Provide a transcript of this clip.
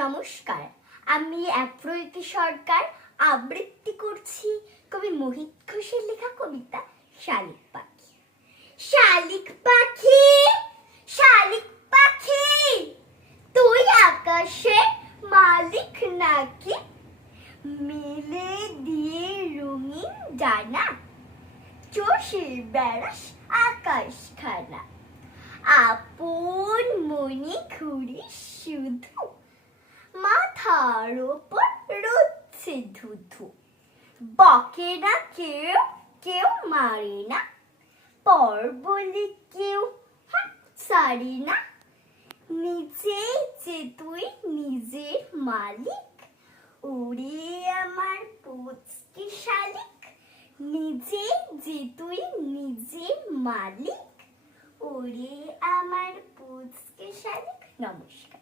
নমস্কার, আমি অ্যাপ্রয়তি সরকার আবৃত্তি করছি কবি মোহিত ঘোষের লেখা কবিতা শালিক পাখি। শালিক পাখি, শালিক পাখি, তুই আকাশের মালিক নাকি? মেলে দিয়ে রঙিন ডানা, চষে বেড়াস আকাশখানা। আপন মনে ঘুরিস শুধু, মাথার ওপর রোচ্ছে ধুধু। বকে না কেউ, কেউ মারে না, পর বলে কেউ ছাড়ি না। নিজেই যে তুই নিজের মালিক, ওরে আমার পুচকে শালিক। নিজেই যে তুই নিজের মালিক, ওরে আমার পুচকে শালিক। নমস্কার।